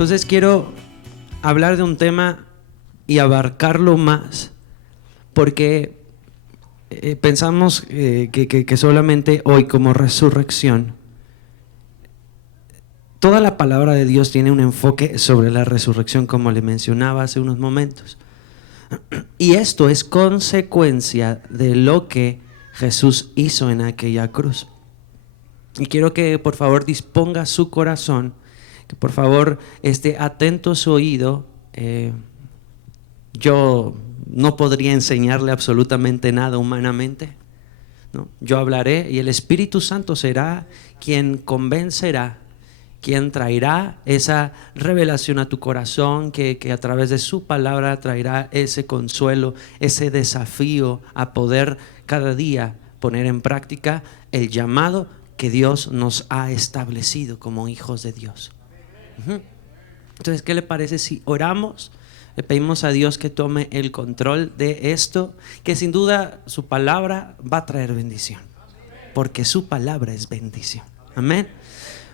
Entonces quiero hablar de un tema y abarcarlo más, porque pensamos que solamente hoy, como resurrección, toda la palabra de Dios tiene un enfoque sobre la resurrección, como le mencionaba hace unos momentos. Y esto es consecuencia de lo que Jesús hizo en aquella cruz. Y quiero que por favor disponga su corazón, que por favor esté atento a su oído. Yo no podría enseñarle absolutamente nada humanamente, ¿no? Yo hablaré y el Espíritu Santo será quien convencerá, quien traerá esa revelación a tu corazón, que a través de su palabra traerá ese consuelo, ese desafío a poder cada día poner en práctica el llamado que Dios nos ha establecido como hijos de Dios. Entonces, ¿qué le parece si oramos? Le pedimos a Dios que tome el control de esto, que sin duda su palabra va a traer bendición, porque su palabra es bendición. Amén.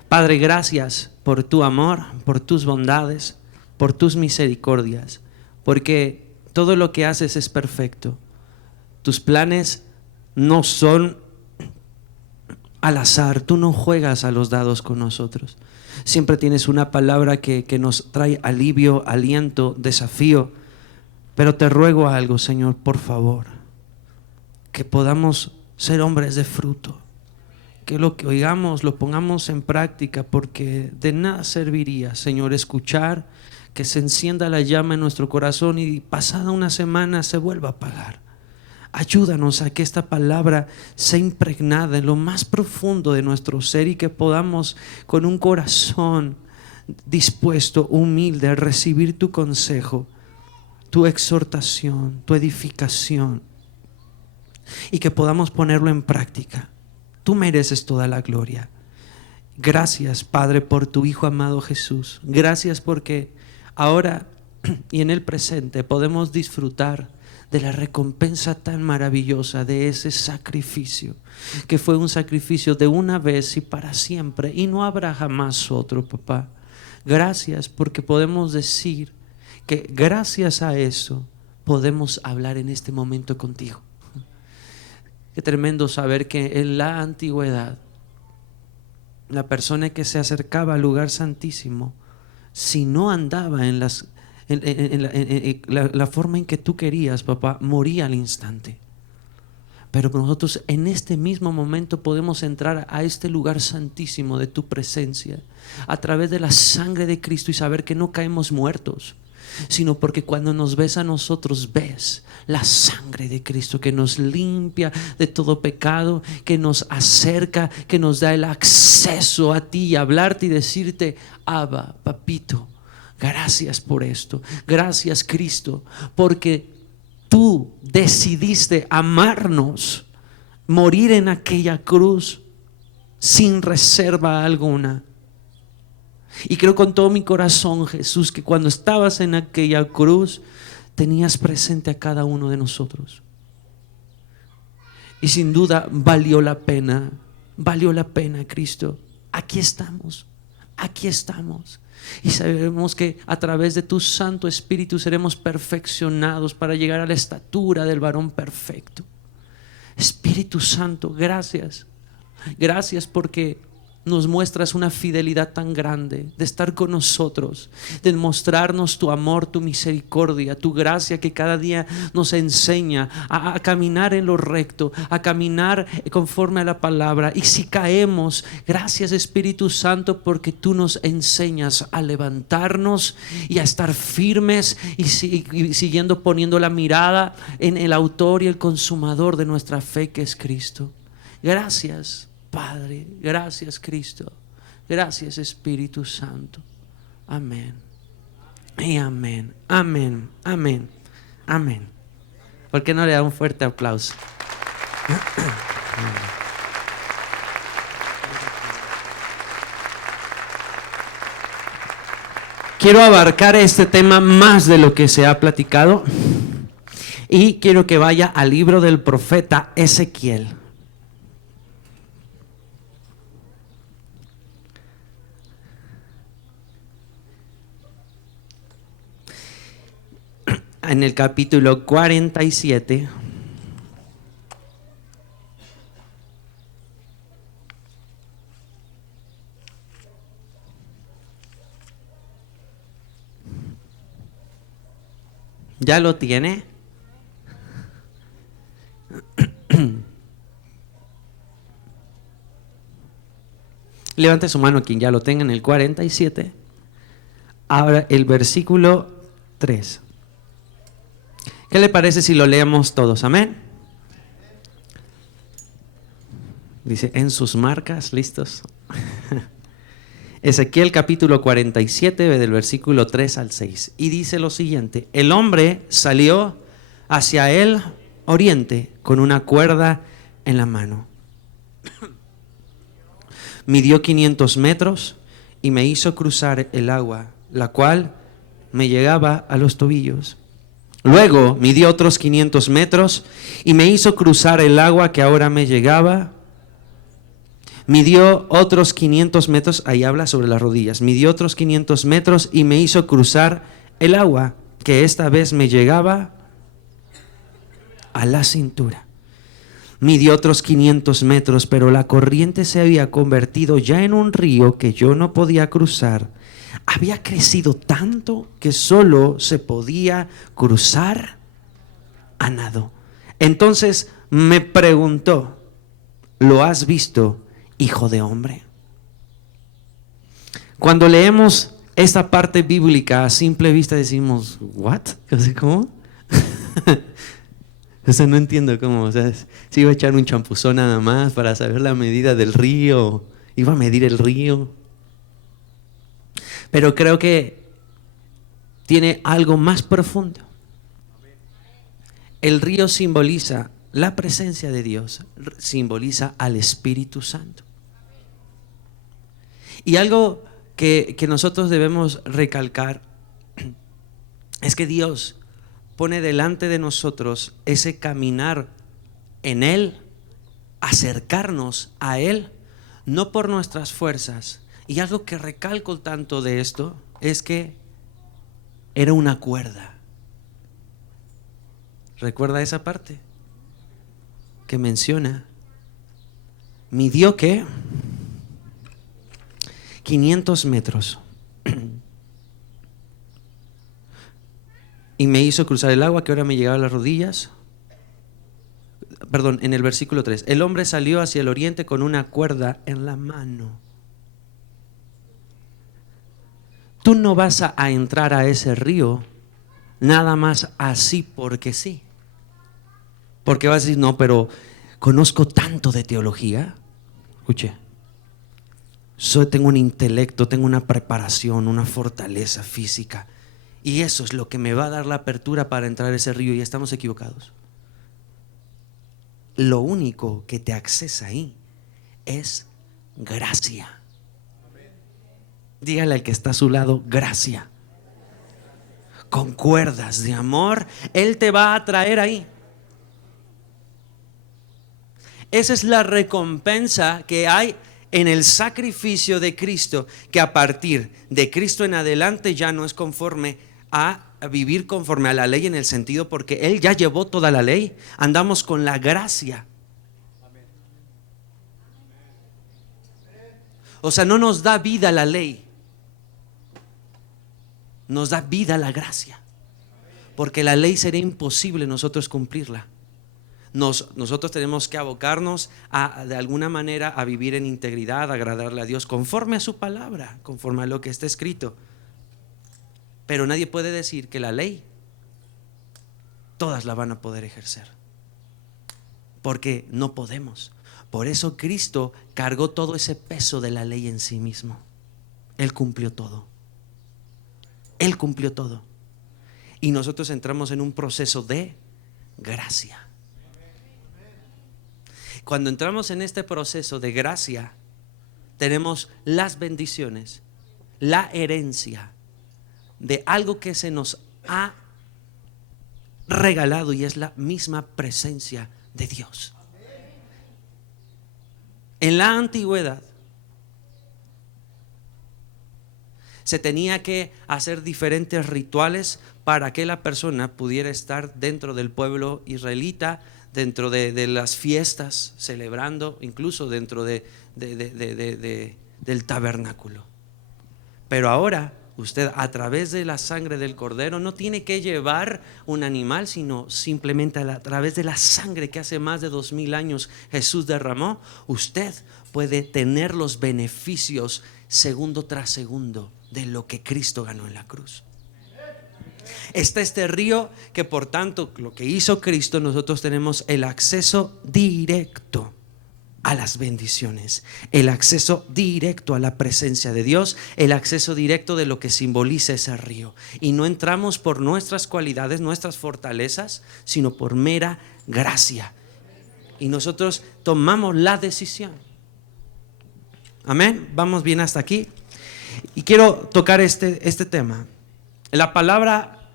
Padre, gracias por tu amor, por tus bondades, por tus misericordias, porque todo lo que haces es perfecto. Tus planes no son al azar, tú no juegas a los dados con nosotros. Siempre tienes una palabra que nos trae alivio, aliento, desafío. Pero te ruego algo, Señor, por favor, que podamos ser hombres de fruto, que lo que oigamos lo pongamos en práctica, porque de nada serviría, Señor, escuchar, que se encienda la llama en nuestro corazón y pasada una semana se vuelva a apagar. Ayúdanos a que esta palabra sea impregnada en lo más profundo de nuestro ser y que podamos con un corazón dispuesto, humilde, a recibir tu consejo, tu exhortación, tu edificación, y que podamos ponerlo en práctica. Tú mereces toda la gloria. Gracias, Padre, por tu Hijo amado Jesús. Gracias porque ahora y en el presente podemos disfrutar de la recompensa tan maravillosa de ese sacrificio, que fue un sacrificio de una vez y para siempre, y no habrá jamás otro, papá. Gracias porque podemos decir que gracias a eso podemos hablar en este momento contigo. Qué tremendo saber que en la antigüedad la persona que se acercaba al lugar santísimo, si no andaba en la forma en que tú querías, papá, moría al instante. Pero nosotros en este mismo momento podemos entrar a este lugar santísimo de tu presencia a través de la sangre de Cristo y saber que no caemos muertos, sino porque cuando nos ves a nosotros, ves la sangre de Cristo que nos limpia de todo pecado, que nos acerca, que nos da el acceso a ti y hablarte y decirte: Abba, papito, gracias por esto. Gracias, Cristo, porque tú decidiste amarnos, morir en aquella cruz sin reserva alguna. Y creo con todo mi corazón, Jesús, que cuando estabas en aquella cruz tenías presente a cada uno de nosotros. Y sin duda valió la pena, Cristo. Aquí estamos. Y sabemos que a través de tu Santo Espíritu seremos perfeccionados para llegar a la estatura del varón perfecto. Espíritu Santo, gracias. Gracias porque nos muestras una fidelidad tan grande de estar con nosotros, de mostrarnos tu amor, tu misericordia, tu gracia que cada día nos enseña a caminar en lo recto, a caminar conforme a la palabra. Y si caemos, gracias, Espíritu Santo, porque tú nos enseñas a levantarnos y a estar firmes y siguiendo poniendo la mirada en el autor y el consumador de nuestra fe, que es Cristo. Gracias, Padre, gracias, Cristo, gracias, Espíritu Santo. Amén y amén, amén, amén, amén. ¿Por qué no le da un fuerte aplauso? Quiero abarcar este tema más de lo que se ha platicado y quiero que vaya al libro del profeta Ezequiel. en el capítulo 47. ¿Ya lo tiene? Levante su mano quien ya lo tenga en el 47. Ahora el versículo 3. ¿Qué le parece si lo leemos todos? Amén. Dice, en sus marcas, ¿listos? Ezequiel capítulo 47, del versículo 3 al 6. Y dice lo siguiente: el hombre salió hacia el oriente con una cuerda en la mano. Midió 500 metros y me hizo cruzar el agua, la cual me llegaba a los tobillos. Luego midió otros 500 metros y me hizo cruzar el agua que ahora me llegaba. Midió otros 500 metros, ahí habla sobre las rodillas. Midió otros 500 metros y me hizo cruzar el agua que esta vez me llegaba a la cintura. Midió otros 500 metros, pero la corriente se había convertido ya en un río que yo no podía cruzar. Había crecido tanto que solo se podía cruzar a nado. Entonces me preguntó: ¿lo has visto, hijo de hombre? Cuando leemos esta parte bíblica a simple vista decimos, ¿what? ¿Cómo? O sea, no entiendo cómo. O sea, si iba a echar un champuzón nada más para saber la medida del río, iba a medir el río. Pero creo que tiene algo más profundo. El río simboliza la presencia de Dios, simboliza al Espíritu Santo. Y algo que nosotros debemos recalcar es que Dios pone delante de nosotros ese caminar en Él, acercarnos a Él, no por nuestras fuerzas. Y algo que recalco tanto de esto es que era una cuerda. ¿Recuerda esa parte que menciona? Midió ¿qué? 500 metros. Y me hizo cruzar el agua que ahora me llegaba a las rodillas. Perdón, en el versículo 3. El hombre salió hacia el oriente con una cuerda en la mano. Tú no vas a entrar a ese río nada más así porque sí. Porque vas a decir, no, pero conozco tanto de teología. Escuche, tengo un intelecto, tengo una preparación, una fortaleza física. Y eso es lo que me va a dar la apertura para entrar a ese río. Y estamos equivocados. Lo único que te accesa ahí es gracia. Dígale al que está a su lado, gracia. Con cuerdas de amor, Él te va a traer ahí. Esa es la recompensa que hay en el sacrificio de Cristo, que a partir de Cristo en adelante ya no es conforme a vivir conforme a la ley, en el sentido porque Él ya llevó toda la ley. Andamos con la gracia. O sea, no nos da vida la ley, nos da vida la gracia, porque la ley sería imposible nosotros cumplirla. Nosotros tenemos que abocarnos de alguna manera a vivir en integridad, a agradarle a Dios conforme a su palabra, conforme a lo que está escrito. Pero nadie puede decir que la ley todas la van a poder ejercer, porque no podemos. Por eso Cristo cargó todo ese peso de la ley en sí mismo. Él cumplió todo. Él cumplió todo. Y nosotros entramos en un proceso de gracia. Cuando entramos en este proceso de gracia, tenemos las bendiciones, la herencia de algo que se nos ha regalado, y es la misma presencia de Dios. En la antigüedad Se tenía que hacer diferentes rituales para que la persona pudiera estar dentro del pueblo israelita, dentro de las fiestas, celebrando, incluso dentro del tabernáculo. Pero ahora usted, a través de la sangre del cordero, no tiene que llevar un animal, sino simplemente a través de la sangre que hace más de 2000 años Jesús derramó, usted puede tener los beneficios segundo tras segundo de lo que Cristo ganó en la cruz. Está este río que, por tanto, lo que hizo Cristo, nosotros tenemos el acceso directo a las bendiciones, el acceso directo a la presencia de Dios, el acceso directo de lo que simboliza ese río. Y no entramos por nuestras cualidades, nuestras fortalezas, sino por mera gracia. Y nosotros tomamos la decisión. Amén. Vamos bien hasta aquí. Y quiero tocar este tema. La palabra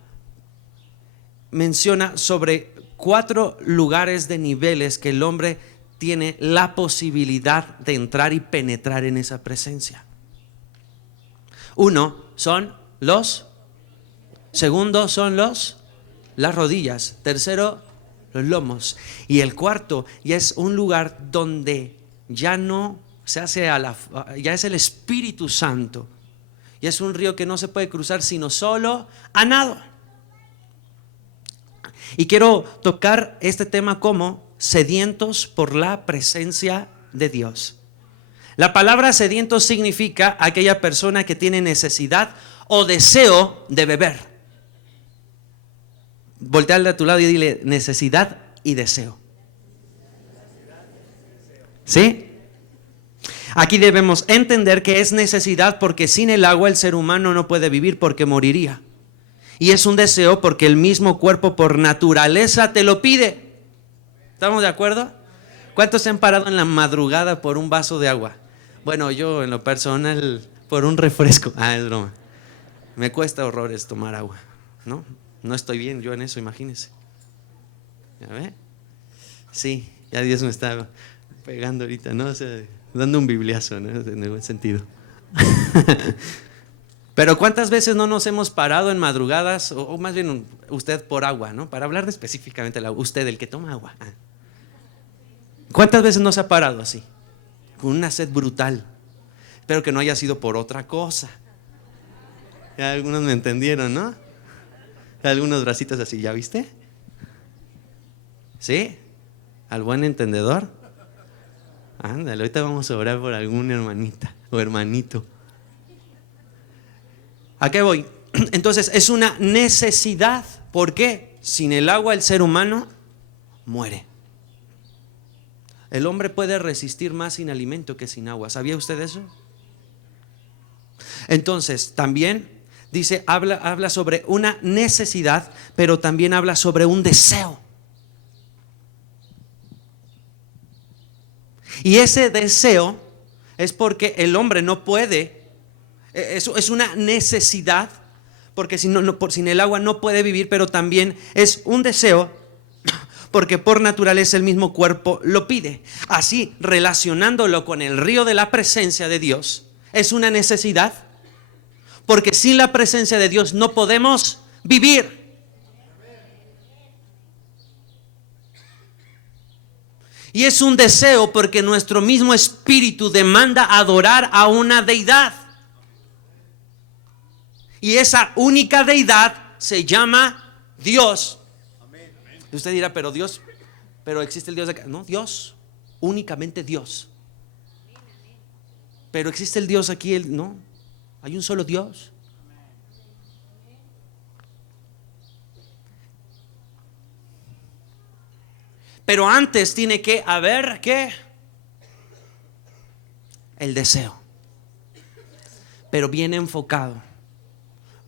menciona sobre 4 lugares de niveles que el hombre tiene la posibilidad de entrar y penetrar en esa presencia. 1 son los, segundo son las rodillas, tercero los lomos, y el cuarto ya es un lugar donde ya no se hace ya es el Espíritu Santo, y es un río que no se puede cruzar sino solo a nado. Y quiero tocar este tema como sedientos por la presencia de Dios. La palabra sediento significa aquella persona que tiene necesidad o deseo de beber. Voltearle a tu lado y dile: necesidad y deseo. ¿Sí? Aquí debemos entender que es necesidad porque sin el agua el ser humano no puede vivir, porque moriría. Y es un deseo porque el mismo cuerpo por naturaleza te lo pide. ¿Estamos de acuerdo? ¿Cuántos se han parado en la madrugada por un vaso de agua? Bueno, yo en lo personal por un refresco. Es broma. Me cuesta horrores tomar agua. No estoy bien yo en eso, imagínense. ¿Ya ve? Sí, ya Dios me está pegando ahorita, ¿no? O sea, dando un bibliazo, ¿no? En el buen sentido. Pero ¿cuántas veces no nos hemos parado en madrugadas, o más bien usted, por agua, ¿no? Para hablar específicamente del agua, usted, el que toma agua. ¿Cuántas veces no se ha parado así? Con una sed brutal. Espero que no haya sido por otra cosa. Ya algunos me entendieron, ¿no? Algunos bracitos así, ¿ya viste? ¿Sí? ¿Al buen entendedor? Ándale, ahorita vamos a orar por alguna hermanita o hermanito. ¿A qué voy? Entonces es una necesidad. ¿Por qué? Sin el agua el ser humano muere. El hombre puede resistir más sin alimento que sin agua. ¿Sabía usted eso? Entonces también dice, habla sobre una necesidad, pero también habla sobre un deseo. Y ese deseo es porque el hombre no puede. Eso es una necesidad, porque sin el agua no puede vivir, pero también es un deseo porque por naturaleza el mismo cuerpo lo pide. Así, relacionándolo con el río de la presencia de Dios, es una necesidad, porque sin la presencia de Dios no podemos vivir. Y es un deseo porque nuestro mismo espíritu demanda adorar a una deidad. Y esa única deidad se llama Dios. Y usted dirá, pero Dios, pero existe el Dios de acá. No, Dios, únicamente Dios. Pero existe el Dios aquí, no, hay un solo Dios. Pero antes tiene que haber, ¿qué? El deseo. Pero bien enfocado.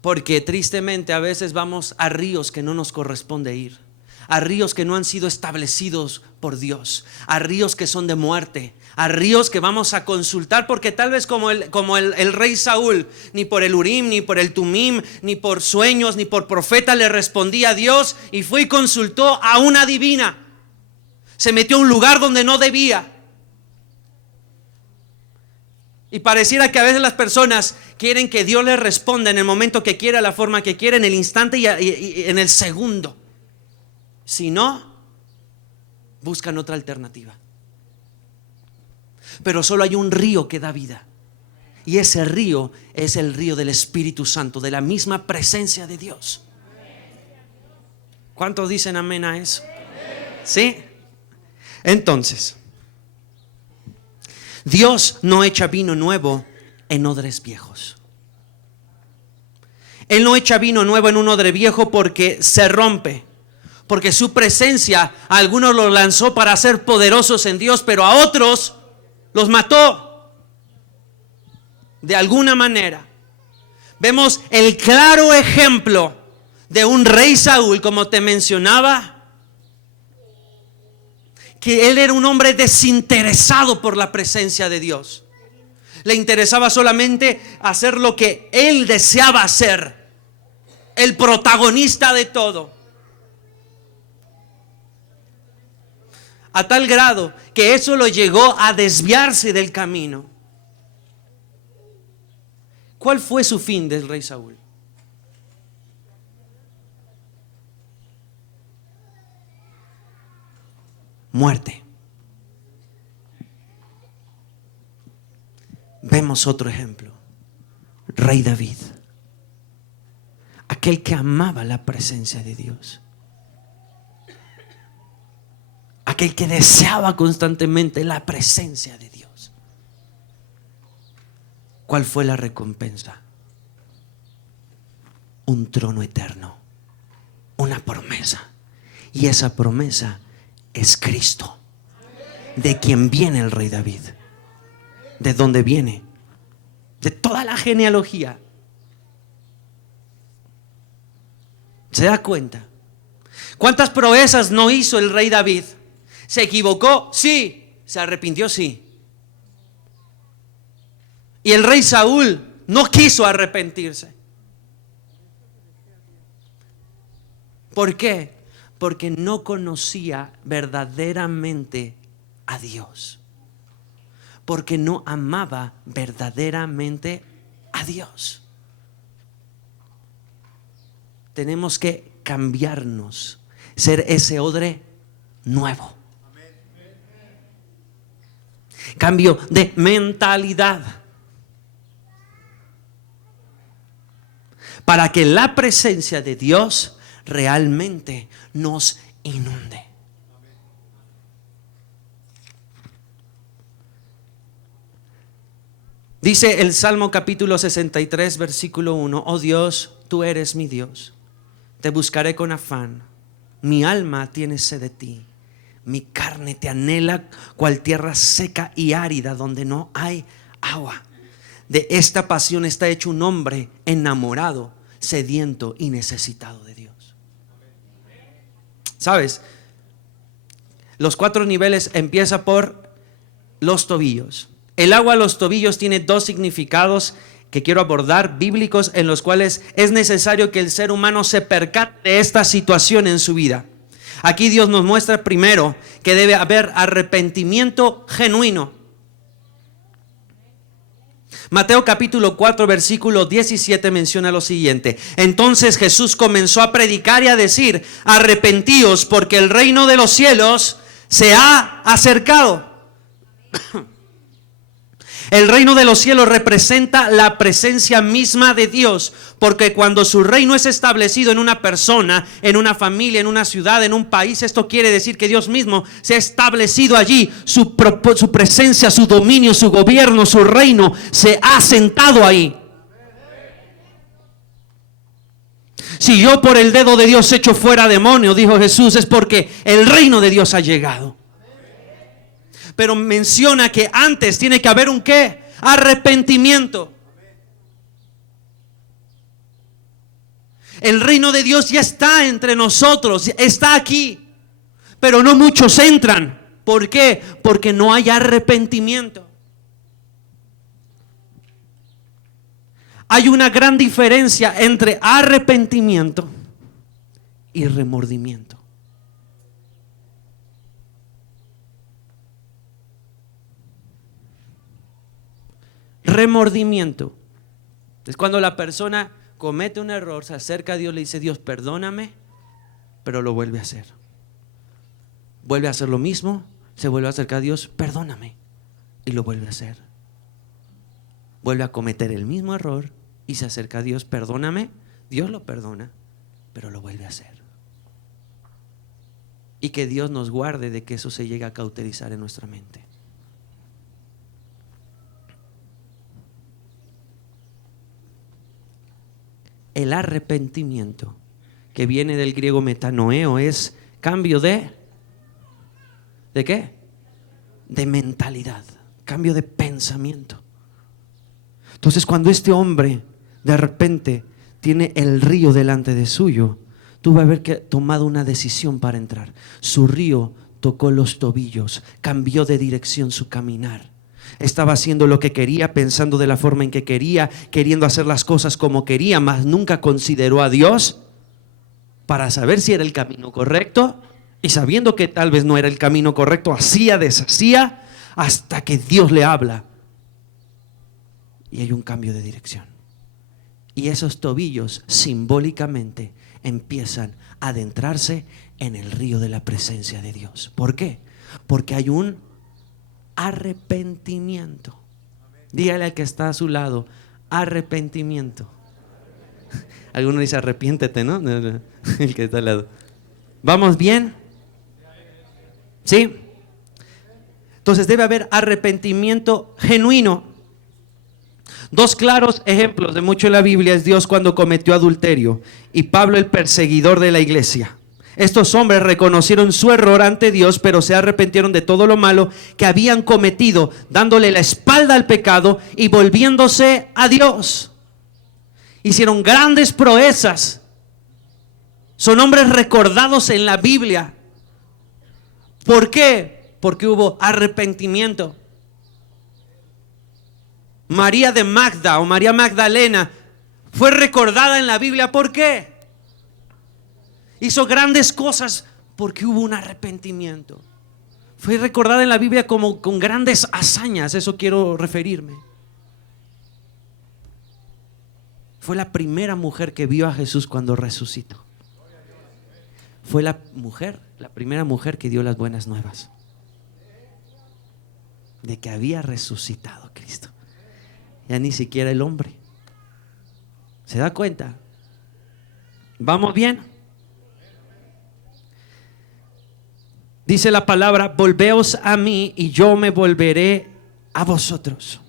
Porque tristemente a veces vamos a ríos que no nos corresponde ir, a ríos que no han sido establecidos por Dios, a ríos que son de muerte, a ríos que vamos a consultar porque tal vez como el rey Saúl, ni por el Urim, ni por el Tumim, ni por sueños, ni por profeta le respondía a Dios, y fue y consultó a una divina. Se metió a un lugar donde no debía. Y pareciera que a veces las personas quieren que Dios les responda en el momento que quiera, la forma que quiera, en el instante y en el segundo. Si no, buscan otra alternativa. Pero solo hay un río que da vida. Y ese río es el río del Espíritu Santo, de la misma presencia de Dios. ¿Cuántos dicen amén a eso? ¿Sí? Entonces, Dios no echa vino nuevo en odres viejos. Él no echa vino nuevo en un odre viejo porque se rompe. Porque su presencia a algunos los lanzó para ser poderosos en Dios, pero a otros los mató. De alguna manera. Vemos el claro ejemplo de un rey Saúl, como te mencionaba, que él era un hombre desinteresado por la presencia de Dios. Le interesaba solamente hacer lo que él deseaba hacer, el protagonista de todo. A tal grado que eso lo llegó a desviarse del camino. ¿Cuál fue su fin del rey Saúl? Muerte. Vemos otro ejemplo. Rey David, aquel que amaba la presencia de Dios, aquel que deseaba constantemente la presencia de Dios. ¿Cuál fue la recompensa? Un trono eterno, una promesa. Y esa promesa es Cristo, de quien viene el rey David. ¿De dónde viene? De toda la genealogía. ¿Se da cuenta? ¿Cuántas proezas no hizo el rey David? ¿Se equivocó? Sí. ¿Se arrepintió? Sí. Y el rey Saúl no quiso arrepentirse. ¿Por qué? Porque no conocía verdaderamente a Dios. Porque no amaba verdaderamente a Dios. Tenemos que cambiarnos, ser ese odre nuevo. Cambio de mentalidad. Para que la presencia de Dios realmente nos inunde. Dice el Salmo capítulo 63 versículo 1: Oh Dios, tú eres mi Dios, te buscaré con afán, mi alma tiene sed de ti, mi carne te anhela cual tierra seca y árida donde no hay agua. De esta pasión está hecho un hombre enamorado, sediento y necesitado de Dios. ¿Sabes? Los 4 niveles empieza por los tobillos. El agua a los tobillos tiene 2 significados que quiero abordar, bíblicos, en los cuales es necesario que el ser humano se percate de esta situación en su vida. Aquí Dios nos muestra primero que debe haber arrepentimiento genuino. Mateo capítulo 4 versículo 17 menciona lo siguiente: entonces Jesús comenzó a predicar y a decir: arrepentíos, porque el reino de los cielos se ha acercado. El reino de los cielos representa la presencia misma de Dios, porque cuando su reino es establecido en una persona, en una familia, en una ciudad, en un país, esto quiere decir que Dios mismo se ha establecido allí. Su presencia, su dominio, su gobierno, su reino se ha sentado ahí. Si yo por el dedo de Dios echo fuera demonios, dijo Jesús, es porque el reino de Dios ha llegado. Pero menciona que antes tiene que haber un ¿qué? Arrepentimiento. El reino de Dios ya está entre nosotros, está aquí, pero no muchos entran. ¿Por qué? Porque no hay arrepentimiento. Hay una gran diferencia entre arrepentimiento y remordimiento. remordimiento. Es cuando la persona comete un error, se acerca a Dios, le dice: Dios, perdóname, pero lo vuelve a hacer. Vuelve a hacer lo mismo, se vuelve a acercar a Dios: perdóname, y lo vuelve a hacer. Vuelve a cometer el mismo error y se acerca a Dios: perdóname. Dios lo perdona, pero lo vuelve a hacer. Y que Dios nos guarde de que eso se llegue a cauterizar en nuestra mente. El arrepentimiento, que viene del griego metanoeo, es cambio ¿de qué? De mentalidad, cambio de pensamiento. Entonces, cuando este hombre de repente tiene el río delante de suyo, tú vas a ver que ha tomado una decisión para entrar. Su río tocó los tobillos, cambió de dirección su caminar. Estaba haciendo lo que quería, pensando de la forma en que quería, queriendo hacer las cosas como quería, mas nunca consideró a Dios para saber si era el camino correcto. Y sabiendo que tal vez no era el camino correcto, hacía, deshacía, hasta que Dios le habla y hay un cambio de dirección. Y esos tobillos simbólicamente empiezan a adentrarse en el río de la presencia de Dios. ¿Por qué? Porque hay un arrepentimiento. Dígale al que está a su lado: arrepentimiento. Alguno dice: arrepiéntete, ¿no? El que está al lado. ¿Vamos bien? ¿Sí? Entonces debe haber arrepentimiento genuino. Dos claros ejemplos de mucho en la Biblia es Dios cuando cometió adulterio y Pablo, el perseguidor de la iglesia. Estos hombres reconocieron su error ante Dios, pero se arrepintieron de todo lo malo que habían cometido, dándole la espalda al pecado y volviéndose a Dios. Hicieron grandes proezas. Son hombres recordados en la Biblia. ¿Por qué? Porque hubo arrepentimiento. María de Magda o María Magdalena fue recordada en la Biblia. ¿Por qué? Hizo grandes cosas porque hubo un arrepentimiento. Fue recordada en la Biblia como con grandes hazañas. Eso quiero referirme. Fue la primera mujer que vio a Jesús cuando resucitó. Fue la primera mujer que dio las buenas nuevas de que había resucitado Cristo. Ya ni siquiera el hombre. ¿Se da cuenta? ¿Vamos bien? Dice la palabra: volveos a mí y yo me volveré a vosotros.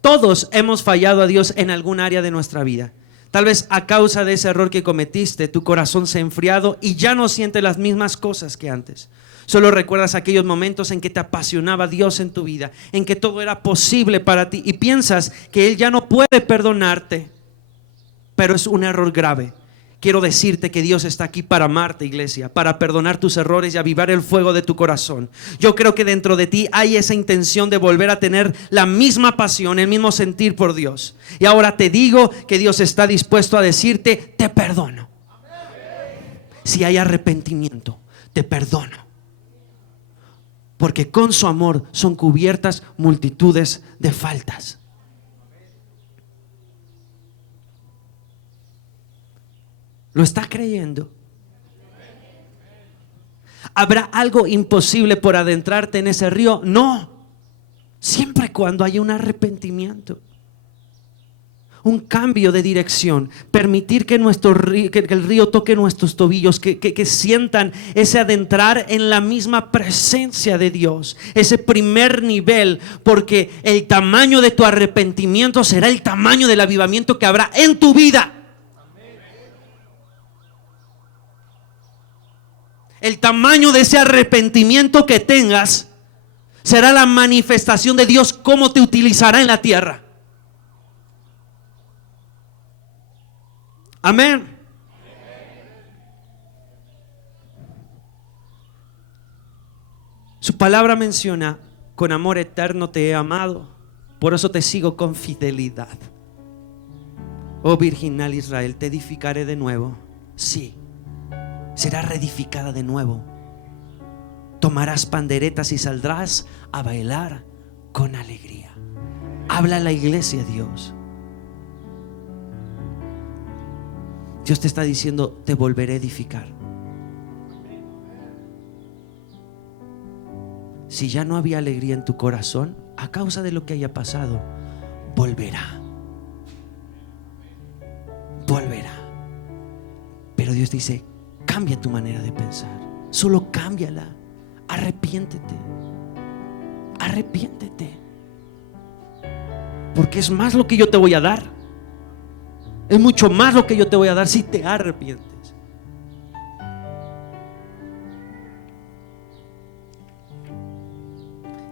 Todos hemos fallado a Dios en algún área de nuestra vida. Tal vez a causa de ese error que cometiste, tu corazón se ha enfriado y ya no sientes las mismas cosas que antes. Solo recuerdas aquellos momentos en que te apasionaba Dios en tu vida, en que todo era posible para ti, y piensas que Él ya no puede perdonarte. Pero es un error grave. Quiero decirte que Dios está aquí para amarte, iglesia, para perdonar tus errores y avivar el fuego de tu corazón. Yo creo que dentro de ti hay esa intención de volver a tener la misma pasión, el mismo sentir por Dios. Y ahora te digo que Dios está dispuesto a decirte: te perdono. Si hay arrepentimiento, te perdono. Porque con su amor son cubiertas multitudes de faltas. ¿Lo está creyendo? ¿Habrá algo imposible por adentrarte en ese río? No. Siempre y cuando haya un arrepentimiento, un cambio de dirección, permitir que el río toque nuestros tobillos, que sientan ese adentrar en la misma presencia de Dios, ese primer nivel, porque el tamaño de tu arrepentimiento será el tamaño del avivamiento que habrá en tu vida. El tamaño de ese arrepentimiento que tengas será la manifestación de Dios, cómo te utilizará en la tierra. Amén. Su palabra menciona: con amor eterno te he amado, por eso te sigo con fidelidad. Oh virginal Israel, te edificaré de nuevo. Sí, será reedificada de nuevo. Tomarás panderetas y saldrás a bailar con alegría. Habla a la iglesia, Dios. Dios te está diciendo: te volveré a edificar. Si ya no había alegría en tu corazón a causa de lo que haya pasado, volverá. Volverá. Pero Dios dice: cambia tu manera de pensar. Solo cámbiala. Arrepiéntete. Arrepiéntete. Porque es más lo que yo te voy a dar. Es mucho más lo que yo te voy a dar si te arrepientes.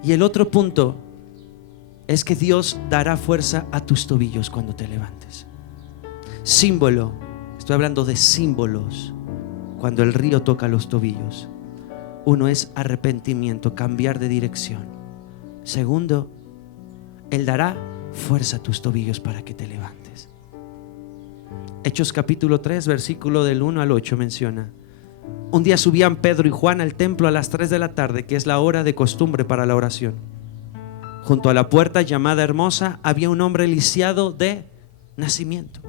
Y el otro punto es que Dios dará fuerza a tus tobillos cuando te levantes. Símbolo, estoy hablando de símbolos. Cuando el río toca los tobillos, uno es arrepentimiento, cambiar de dirección. Segundo, Él dará fuerza a tus tobillos para que te levantes. Hechos capítulo 3, versículo del 1 al 8 menciona: un día subían Pedro y Juan al templo a las 3 de la tarde, que es la hora de costumbre para la oración. Junto a la puerta llamada Hermosa había un hombre lisiado de nacimiento,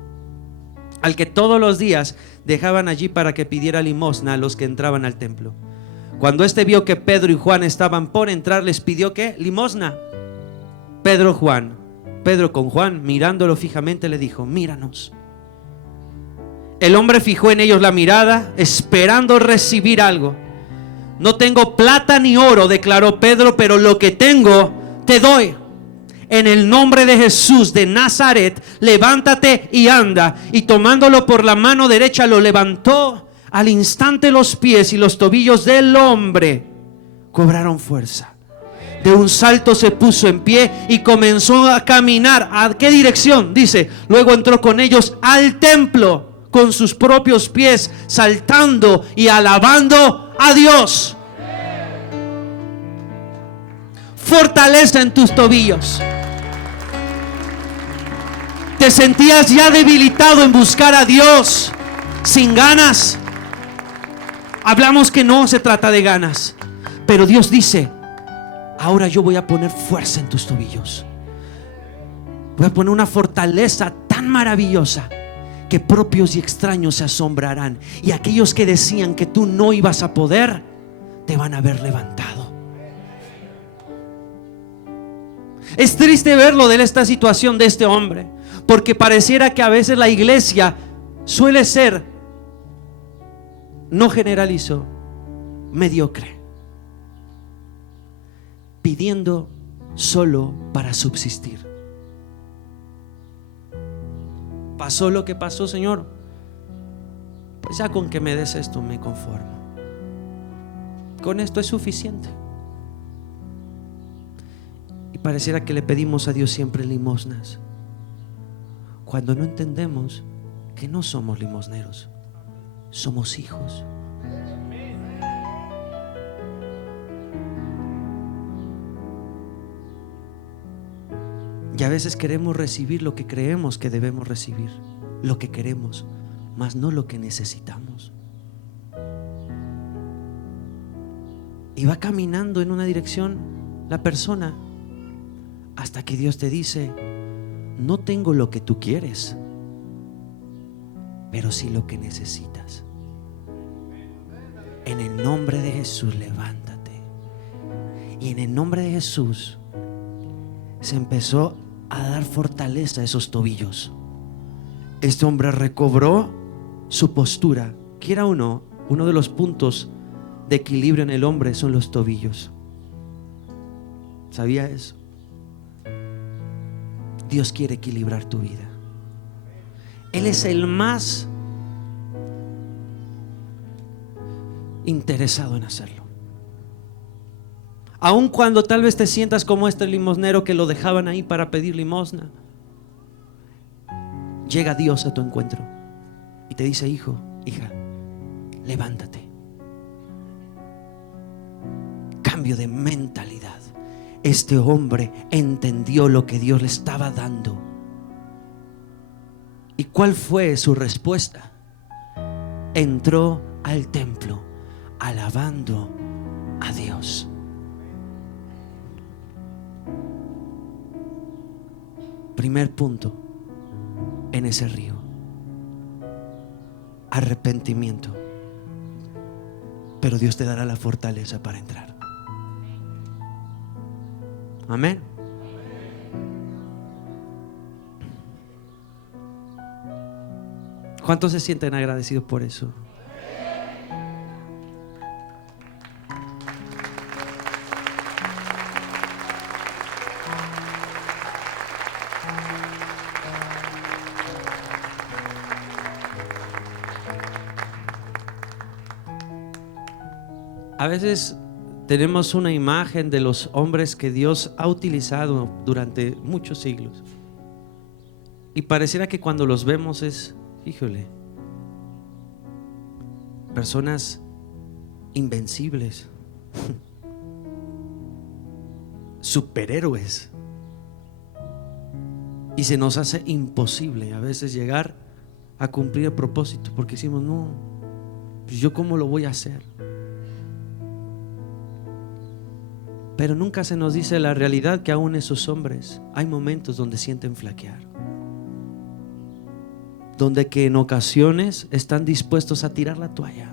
al que todos los días dejaban allí para que pidiera limosna a los que entraban al templo. Cuando éste vio que Pedro y Juan estaban por entrar, les pidió ¿qué? Limosna. Pedro con Juan, mirándolo fijamente, le dijo: míranos. El hombre fijó en ellos la mirada, esperando recibir algo. No tengo plata ni oro, declaró Pedro, pero lo que tengo te doy. En el nombre de Jesús de Nazaret, levántate y anda. Y tomándolo por la mano derecha, lo levantó. Al instante los pies y los tobillos del hombre cobraron fuerza. De un salto se puso en pie y comenzó a caminar. ¿A qué dirección? Dice: luego entró con ellos al templo con sus propios pies, saltando y alabando a Dios. Fortaleza en tus tobillos. Te sentías ya debilitado en buscar a Dios, sin ganas. Hablamos que no se trata de ganas, pero Dios dice: ahora yo voy a poner fuerza en tus tobillos. Voy a poner una fortaleza tan maravillosa que propios y extraños se asombrarán, y aquellos que decían que tú no ibas a poder, te van a ver levantado. Es triste verlo de esta situación de este hombre, porque pareciera que a veces la iglesia suele ser, no generalizo, mediocre, pidiendo solo para subsistir. Pasó lo que pasó, Señor, pues ya con que me des esto me conformo. Con esto es suficiente. Y pareciera que le pedimos a Dios siempre limosnas, cuando no entendemos que no somos limosneros, somos hijos. Y a veces queremos recibir lo que creemos que debemos recibir, lo que queremos, mas no lo que necesitamos. Y va caminando en una dirección la persona, hasta que Dios te dice: no tengo lo que tú quieres, pero sí lo que necesitas. En el nombre de Jesús, levántate. Y en el nombre de Jesús se empezó a dar fortaleza a esos tobillos. Este hombre recobró su postura. Quiera o no, uno de los puntos de equilibrio en el hombre son los tobillos. ¿Sabía eso? Dios quiere equilibrar tu vida. Él es el más interesado en hacerlo. Aun cuando tal vez te sientas como este limosnero que lo dejaban ahí para pedir limosna, llega Dios a tu encuentro y te dice: hijo, hija, levántate. Cambio de mentalidad. Este hombre entendió lo que Dios le estaba dando. ¿Y cuál fue su respuesta? Entró al templo alabando a Dios. Primer punto en ese río: arrepentimiento. Pero Dios te dará la fortaleza para entrar. Amén. ¿Cuántos se sienten agradecidos por eso? A veces tenemos una imagen de los hombres que Dios ha utilizado durante muchos siglos, y pareciera que cuando los vemos es, híjole, personas invencibles, superhéroes, y se nos hace imposible a veces llegar a cumplir el propósito, porque decimos, no, pues yo cómo lo voy a hacer. Pero nunca se nos dice la realidad, que aún esos hombres hay momentos donde sienten flaquear, donde que en ocasiones están dispuestos a tirar la toalla.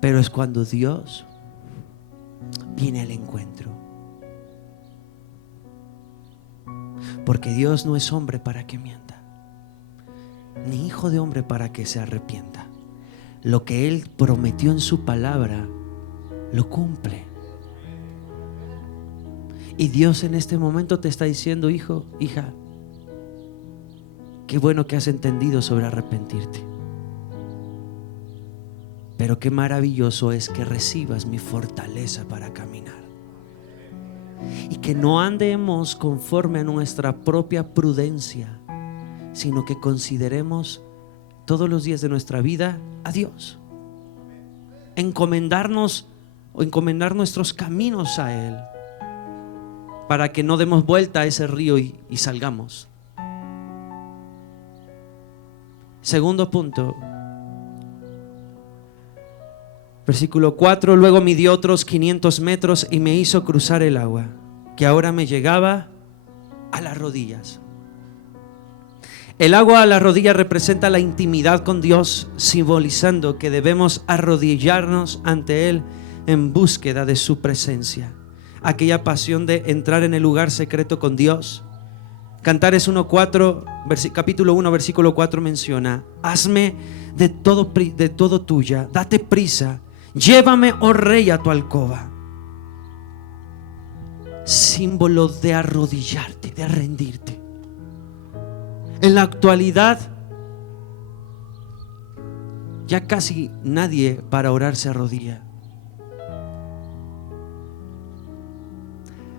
Pero es cuando Dios viene al encuentro, porque Dios no es hombre para que mienta, ni hijo de hombre para que se arrepienta. Lo que Él prometió en su palabra lo cumple. Y Dios en este momento te está diciendo, hijo, hija, qué bueno que has entendido sobre arrepentirte, pero qué maravilloso es que recibas mi fortaleza para caminar, y que no andemos conforme a nuestra propia prudencia, sino que consideremos todos los días de nuestra vida a Dios, encomendar nuestros caminos a Él, para que no demos vuelta a ese río y salgamos. Segundo punto, versículo 4: luego midió otros 500 metros y me hizo cruzar el agua, que ahora me llegaba a las rodillas. El agua a la rodilla representa la intimidad con Dios, simbolizando que debemos arrodillarnos ante Él en búsqueda de su presencia. Aquella pasión de entrar en el lugar secreto con Dios. Cantares 1:4, capítulo 1, versículo 4 menciona: hazme de todo tuya, date prisa, llévame, oh Rey, a tu alcoba. Símbolo de arrodillarte, de rendirte. En la actualidad ya casi nadie para orar se arrodilla.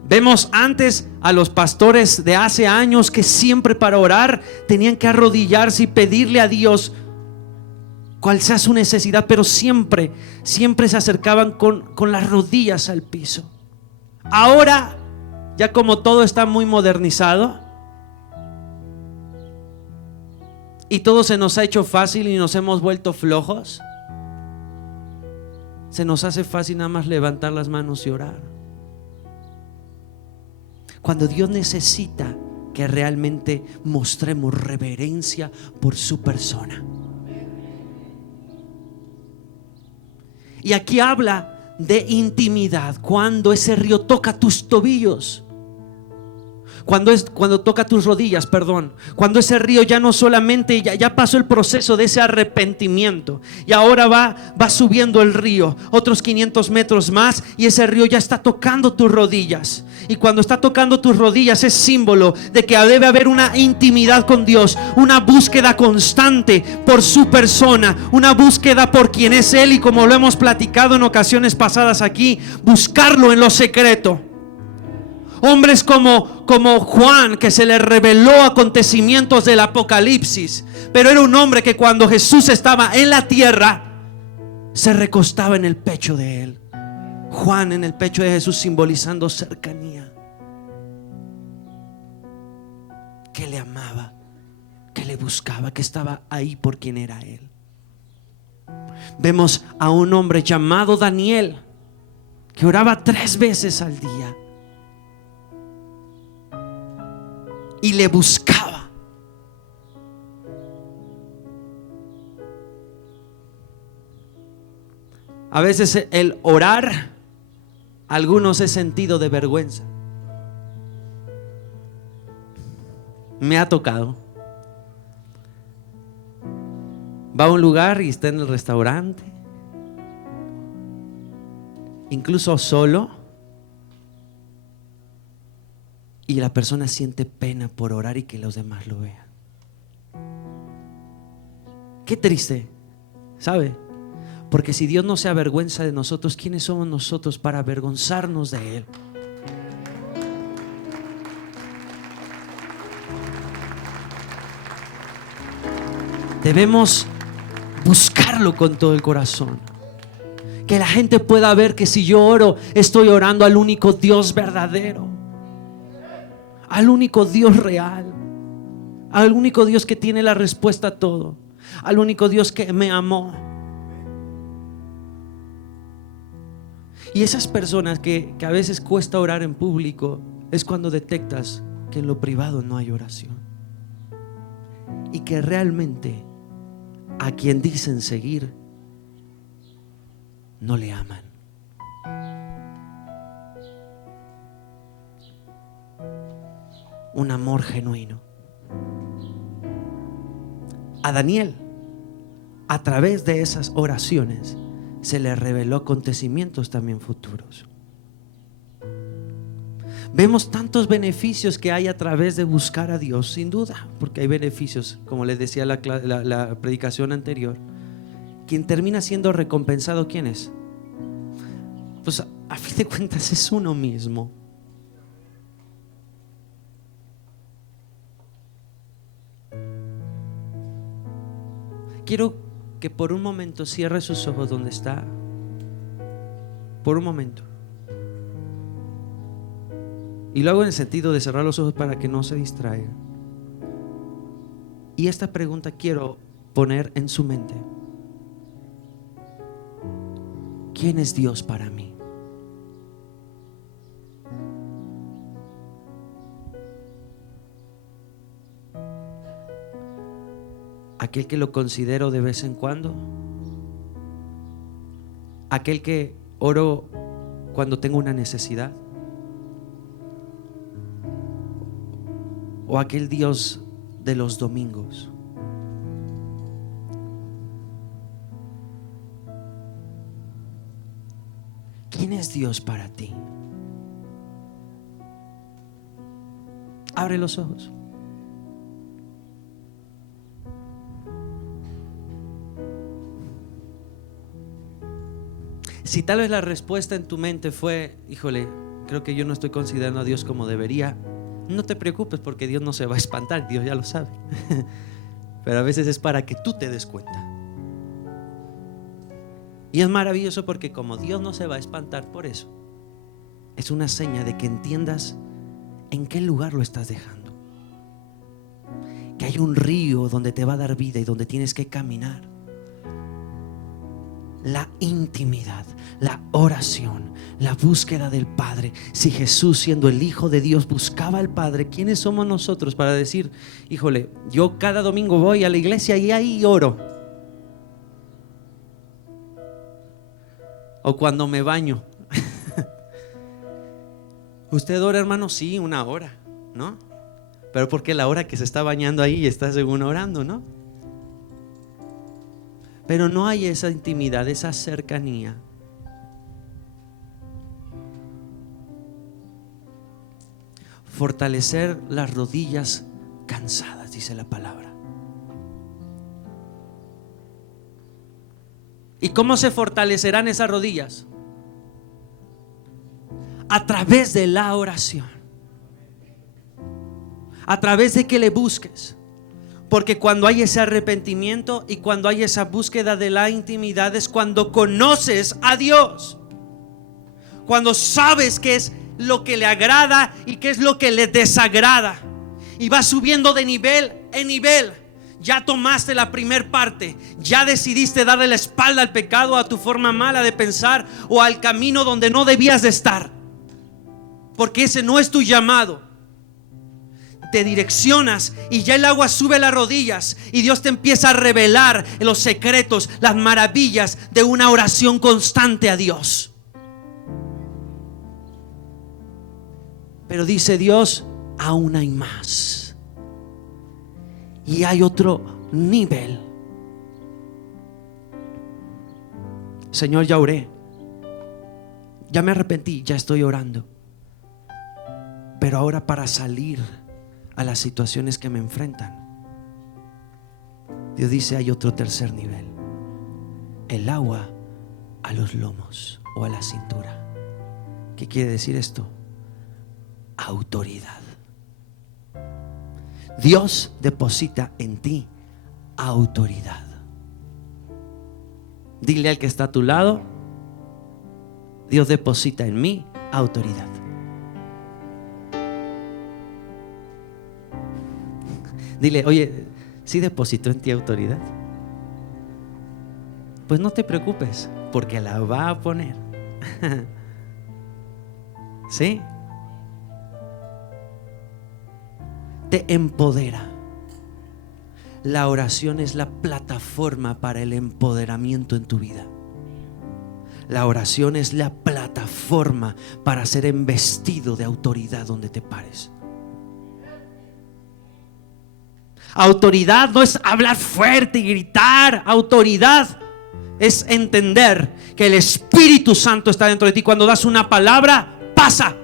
Vemos antes a los pastores de hace años que siempre para orar tenían que arrodillarse y pedirle a Dios cual sea su necesidad, pero siempre se acercaban con las rodillas al piso. Ahora, ya como todo está muy modernizado y todo se nos ha hecho fácil y nos hemos vuelto flojos, se nos hace fácil nada más levantar las manos y orar, cuando Dios necesita que realmente mostremos reverencia por su persona. Y aquí habla de intimidad, cuando ese río toca tus tobillos, cuando toca tus rodillas, perdón, cuando ese río ya no solamente ya pasó el proceso de ese arrepentimiento y ahora va subiendo el río otros 500 metros más y ese río ya está tocando tus rodillas. Y cuando está tocando tus rodillas es símbolo de que debe haber una intimidad con Dios, una búsqueda constante por su persona, una búsqueda por quien es Él, y como lo hemos platicado en ocasiones pasadas aquí, buscarlo en lo secreto. Hombres como Juan, que se le reveló acontecimientos del Apocalipsis, pero era un hombre que cuando Jesús estaba en la tierra se recostaba en el pecho de Él. Juan en el pecho de Jesús, simbolizando cercanía, que le amaba, que le buscaba, que estaba ahí por quien era Él. Vemos a un hombre llamado Daniel, que oraba 3 veces al día y le buscaba. A veces el orar, algunos es sentido de vergüenza. Me ha tocado. Va a un lugar y está en el restaurante, incluso solo, y la persona siente pena por orar y que los demás lo vean. Qué triste, ¿sabe? Porque si Dios no se avergüenza de nosotros, ¿quiénes somos nosotros para avergonzarnos de Él? Debemos buscarlo con todo el corazón. Que la gente pueda ver que si yo oro, estoy orando al único Dios verdadero, al único Dios real, al único Dios que tiene la respuesta a todo, al único Dios que me amó. Y esas personas que a veces cuesta orar en público, es cuando detectas que en lo privado no hay oración y que realmente a quien dicen seguir no le aman. Un amor genuino. A Daniel, a través de esas oraciones, se le reveló acontecimientos también futuros. Vemos tantos beneficios que hay a través de buscar a Dios, sin duda, porque hay beneficios, como les decía la predicación anterior. Quien termina siendo recompensado, ¿quién es? Pues a fin de cuentas es uno mismo. Quiero que por un momento cierre sus ojos donde está. Por un momento. Y lo hago en el sentido de cerrar los ojos para que no se distraiga. Y esta pregunta quiero poner en su mente: ¿quién es Dios para mí? Aquel que lo considero de vez en cuando, aquel que oro cuando tengo una necesidad, o aquel Dios de los domingos. ¿Quién es Dios para ti? Abre los ojos. Si tal vez la respuesta en tu mente fue: híjole, creo que yo no estoy considerando a Dios como debería, no te preocupes, porque Dios no se va a espantar, Dios ya lo sabe. Pero a veces es para que tú te des cuenta. Y es maravilloso porque como Dios no se va a espantar por eso, es una seña de que entiendas en qué lugar lo estás dejando. Que hay un río donde te va a dar vida y donde tienes que caminar. La intimidad, la oración, la búsqueda del Padre. Si Jesús, siendo el Hijo de Dios, buscaba al Padre, ¿quiénes somos nosotros para decir: híjole, yo cada domingo voy a la iglesia y ahí oro? O cuando me baño. ¿Usted ora, hermano? Sí, 1 hora, ¿no? Pero porque la hora que se está bañando ahí está según orando, ¿no? Pero no hay esa intimidad, esa cercanía. Fortalecer las rodillas cansadas, dice la palabra. ¿Y cómo se fortalecerán esas rodillas? A través de la oración. A través de que le busques. Porque cuando hay ese arrepentimiento y cuando hay esa búsqueda de la intimidad, es cuando conoces a Dios. Cuando sabes qué es lo que le agrada y qué es lo que le desagrada. Y vas subiendo de nivel en nivel. Ya tomaste la primer parte. Ya decidiste darle la espalda al pecado, a tu forma mala de pensar o al camino donde no debías de estar, porque ese no es tu llamado. Te direccionas y ya el agua sube a las rodillas y Dios te empieza a revelar los secretos, las maravillas de una oración constante a Dios. Pero dice Dios, aún hay más. Y hay otro nivel. Señor, ya oré, ya me arrepentí, ya estoy orando. Pero ahora, para salir a las situaciones que me enfrentan, Dios dice, hay otro tercer nivel. El agua a los lomos o a la cintura. ¿Qué quiere decir esto? Autoridad. Dios deposita en ti autoridad. Dile al que está a tu lado, Dios deposita en mí autoridad. Dile, oye, ¿sí depositó en ti autoridad? Pues no te preocupes, porque la va a poner. ¿Sí? Te empodera. La oración es la plataforma para el empoderamiento en tu vida. La oración es la plataforma para ser embestido de autoridad donde te pares. Autoridad no es hablar fuerte y gritar. Autoridad es entender que el Espíritu Santo está dentro de ti. Cuando das una palabra, pasa.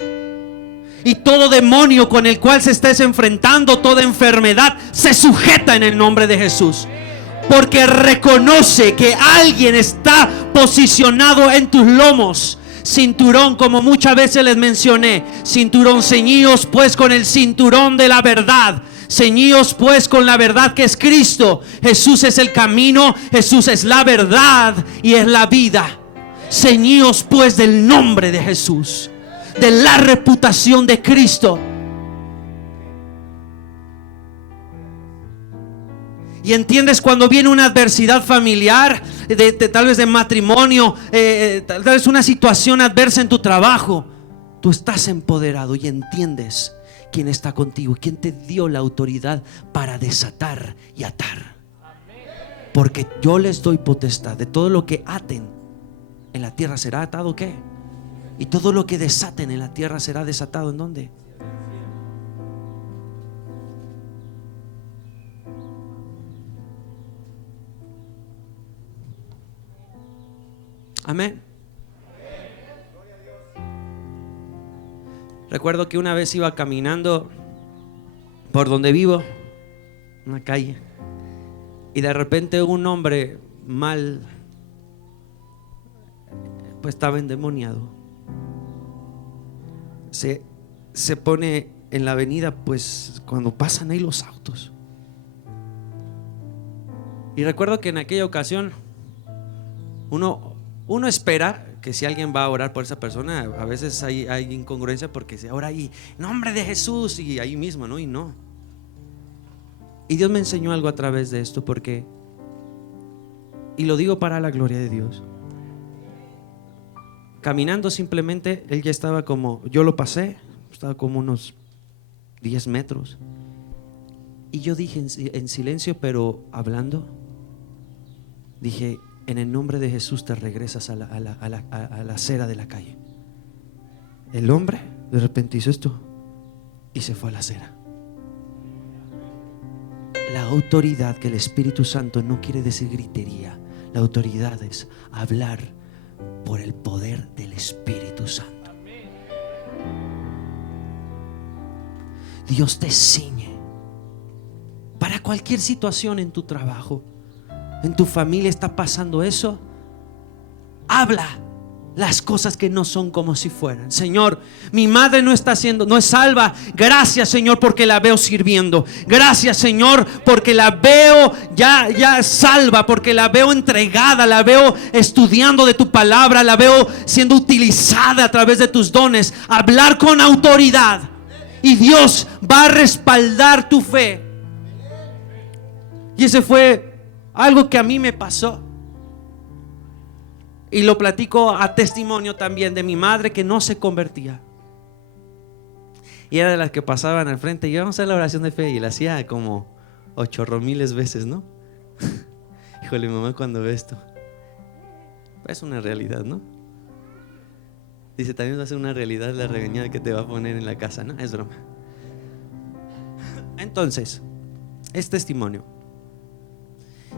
Y todo demonio con el cual se estés enfrentando, toda enfermedad, se sujeta en el nombre de Jesús. Porque reconoce que alguien está posicionado en tus lomos. Cinturón, como muchas veces les mencioné. Cinturón, ceñíos pues con el cinturón de la verdad. Ceñíos pues con la verdad que es Cristo. Jesús es el camino, Jesús es la verdad y es la vida. Ceñíos pues del nombre de Jesús, de la reputación de Cristo. Y entiendes cuando viene una adversidad familiar, tal vez de matrimonio, tal vez una situación adversa en tu trabajo, tú estás empoderado y entiendes quién está contigo, quién te dio la autoridad para desatar y atar. Porque yo les doy potestad de todo lo que aten en la tierra será atado, ¿qué? Y todo lo que desaten en la tierra será desatado. ¿En dónde? Amén. Recuerdo que una vez iba caminando por donde vivo, una calle, y de repente un hombre mal, pues estaba endemoniado. Se pone en la avenida, pues cuando pasan ahí los autos. Y recuerdo que en aquella ocasión uno espera que si alguien va a orar por esa persona, a veces hay incongruencia, porque se ora ahí, nombre de Jesús, y ahí mismo, ¿no? Y no. Y Dios me enseñó algo a través de esto, porque, y lo digo para la gloria de Dios, caminando simplemente, él ya estaba como, yo lo pasé, estaba como unos 10 metros. Y yo dije en silencio, pero hablando, dije, en el nombre de Jesús te regresas a la acera de la calle. El hombre de repente hizo esto y se fue a la acera. La autoridad, que el Espíritu Santo no quiere decir gritería. La autoridad es hablar por el poder del Espíritu Santo. Dios te ciñe para cualquier situación en tu trabajo. En tu familia está pasando eso. Habla las cosas que no son como si fueran. Señor, mi madre no es salva. Gracias, Señor, porque la veo sirviendo. Gracias, Señor, porque la veo ya salva, porque la veo entregada, la veo estudiando de tu palabra, la veo siendo utilizada a través de tus dones. Hablar con autoridad, y Dios va a respaldar tu fe. Y ese fue algo que a mí me pasó. Y lo platico a testimonio también de mi madre, que no se convertía. Y era de las que pasaban al frente. Y íbamos a hacer la oración de fe y la hacía como 8,000 veces, ¿no? Híjole, mamá, cuando ve esto, es una realidad, ¿no? Dice, también va a ser una realidad la regañada que te va a poner en la casa, ¿no? Es broma. Entonces, es testimonio.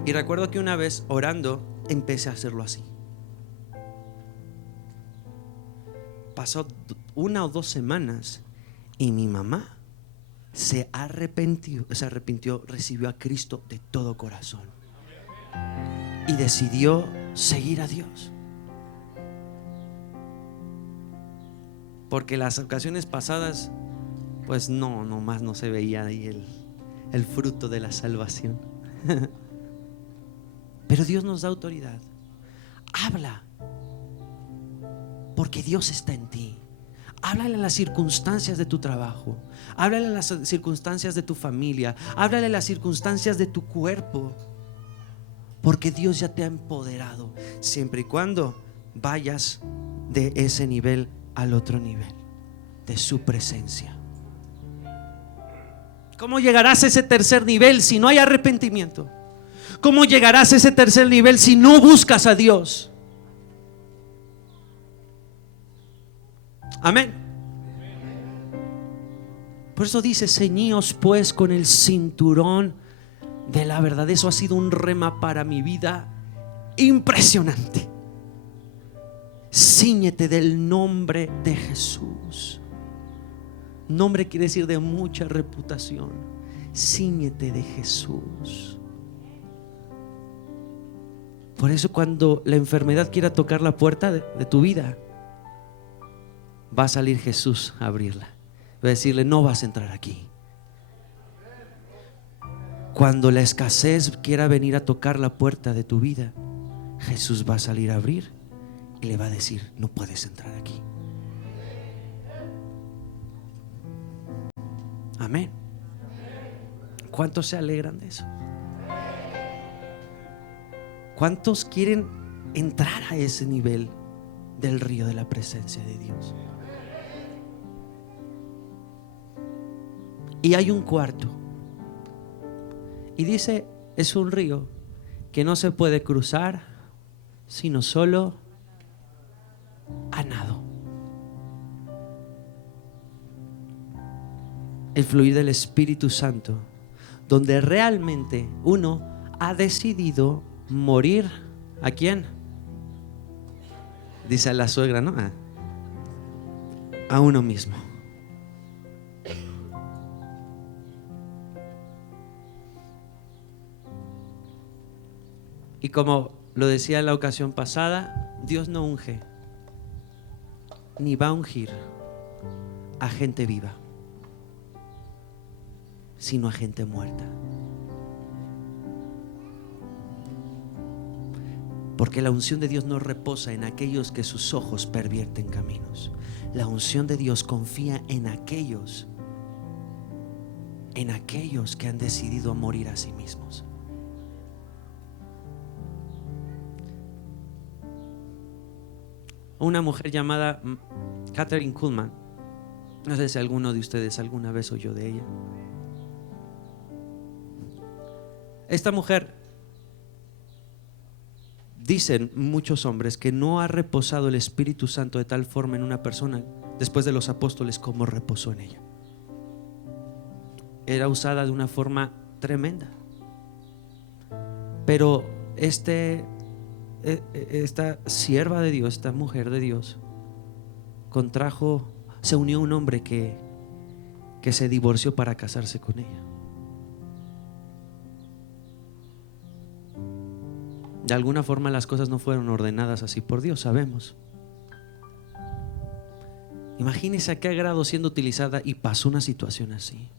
Y recuerdo que una vez orando empecé a hacerlo así. Pasó 1 o 2 semanas y mi mamá se arrepintió, recibió a Cristo de todo corazón y decidió seguir a Dios. Porque las ocasiones pasadas, pues nomás no se veía ahí el fruto de la salvación. Pero Dios nos da autoridad. Habla, porque Dios está en ti. Háblale a las circunstancias de tu trabajo, háblale a las circunstancias de tu familia, háblale a las circunstancias de tu cuerpo, porque Dios ya te ha empoderado, siempre y cuando vayas de ese nivel al otro nivel, de su presencia. ¿Cómo llegarás a ese tercer nivel si no hay arrepentimiento? ¿Cómo llegarás a ese tercer nivel si no buscas a Dios? Amén. Por eso dice, ceñíos pues con el cinturón de la verdad. Eso ha sido un rema para mi vida impresionante. Cíñete del nombre de Jesús. Nombre quiere decir de mucha reputación. Cíñete de Jesús. Por eso cuando la enfermedad quiera tocar la puerta de tu vida, va a salir Jesús a abrirla. Va a decirle, no vas a entrar aquí. Cuando la escasez quiera venir a tocar la puerta de tu vida, Jesús va a salir a abrir y le va a decir, no puedes entrar aquí. Amén. ¿Cuántos se alegran de eso? ¿Cuántos quieren entrar a ese nivel del río de la presencia de Dios? Y hay un cuarto. Y dice, es un río que no se puede cruzar sino solo a nado. El fluir del Espíritu Santo, donde realmente uno ha decidido morir. ¿A quién? Dice a la suegra, ¿no? A uno mismo. Y como lo decía en la ocasión pasada, Dios no unge ni va a ungir a gente viva, sino a gente muerta. Porque la unción de Dios no reposa en aquellos que sus ojos pervierten caminos. La unción de Dios confía en aquellos que han decidido morir a sí mismos. Una mujer llamada Kathryn Kuhlman, no sé si alguno de ustedes alguna vez oyó de ella. Esta mujer, dicen muchos hombres que no ha reposado el Espíritu Santo de tal forma en una persona después de los apóstoles como reposó en ella. Era usada de una forma tremenda. Pero esta sierva de Dios, esta mujer de Dios, se unió a un hombre que se divorció para casarse con ella. De alguna forma las cosas no fueron ordenadas así por Dios, sabemos. Imagínese a qué grado siendo utilizada y pasó una situación así.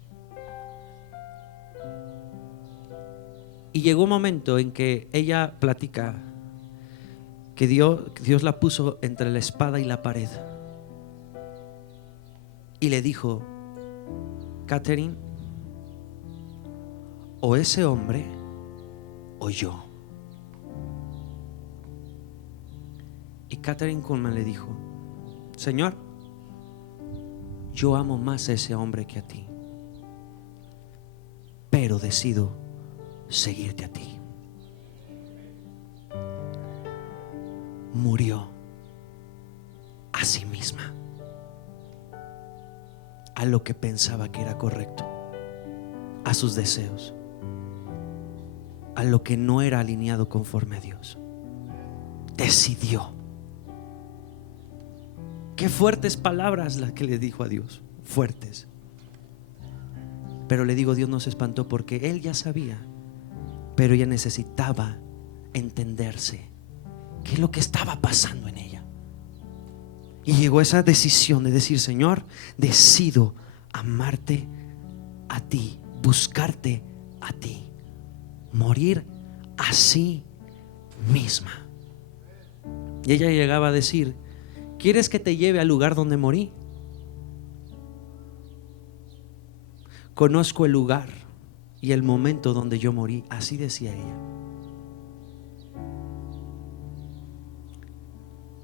Y llegó un momento en que ella platica que Dios la puso entre la espada y la pared. Y le dijo, Kathryn, o ese hombre oyó. Y Kathryn Kuhlman le dijo: Señor, yo amo más a ese hombre que a ti, pero decido seguirte a ti. Murió a sí misma, a lo que pensaba que era correcto, a sus deseos, a lo que no era alineado conforme a Dios. Decidió. Qué fuertes palabras las que le dijo a Dios, fuertes. Pero le digo, Dios no se espantó, porque Él ya sabía, pero ella necesitaba entenderse qué es lo que estaba pasando en ella. Y llegó esa decisión de decir: Señor, decido amarte a ti, buscarte a ti, morir a sí misma. Y ella llegaba a decir: ¿quieres que te lleve al lugar donde morí? Conozco el lugar y el momento donde yo morí. Así decía ella.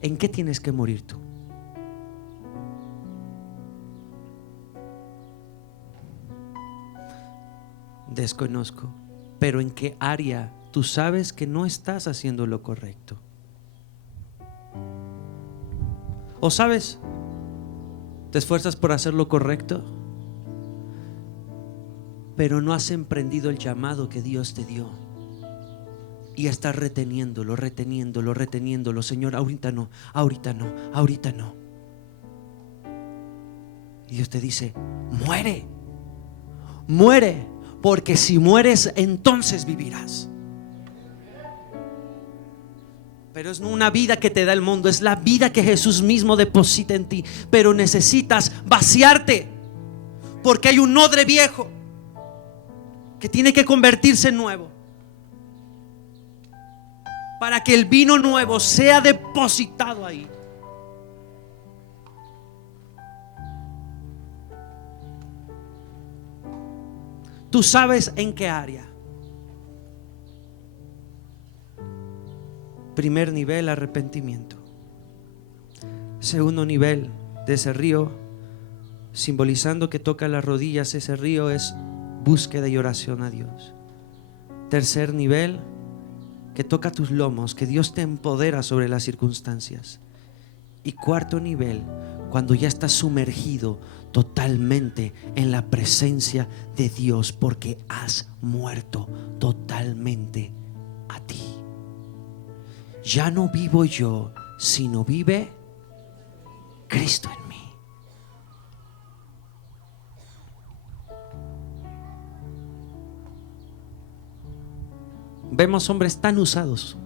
¿En qué tienes que morir tú? Desconozco, pero ¿en qué área tú sabes que no estás haciendo lo correcto? ¿O sabes? Te esfuerzas por hacer lo correcto, pero no has emprendido el llamado que Dios te dio. Y estás reteniéndolo. Señor, ahorita no, ahorita no, ahorita no. Y Dios te dice: muere, muere, porque si mueres, entonces vivirás. Pero es no una vida que te da el mundo, es la vida que Jesús mismo deposita en ti. Pero necesitas vaciarte, porque hay un odre viejo que tiene que convertirse en nuevo, para que el vino nuevo sea depositado ahí. Tú sabes en qué área. Primer nivel, arrepentimiento. Segundo nivel de ese río, simbolizando que toca las rodillas, ese río es búsqueda y oración a Dios. Tercer nivel, que toca tus lomos, que Dios te empodera sobre las circunstancias. Y cuarto nivel, cuando ya estás sumergido totalmente en la presencia de Dios, porque has muerto totalmente a ti. Ya no vivo yo, sino vive Cristo en mí. Vemos hombres tan usados,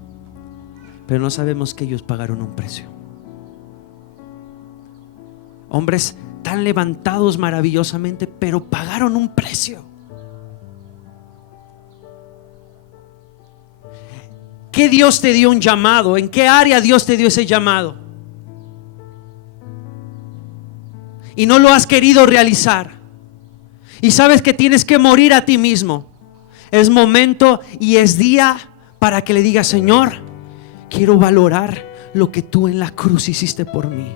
pero no sabemos que ellos pagaron un precio. Hombres tan levantados maravillosamente, pero pagaron un precio. ¿Qué Dios te dio un llamado? ¿En qué área Dios te dio ese llamado? Y no lo has querido realizar. Y sabes que tienes que morir a ti mismo. Es momento y es día para que le digas: Señor, quiero valorar lo que tú en la cruz hiciste por mí.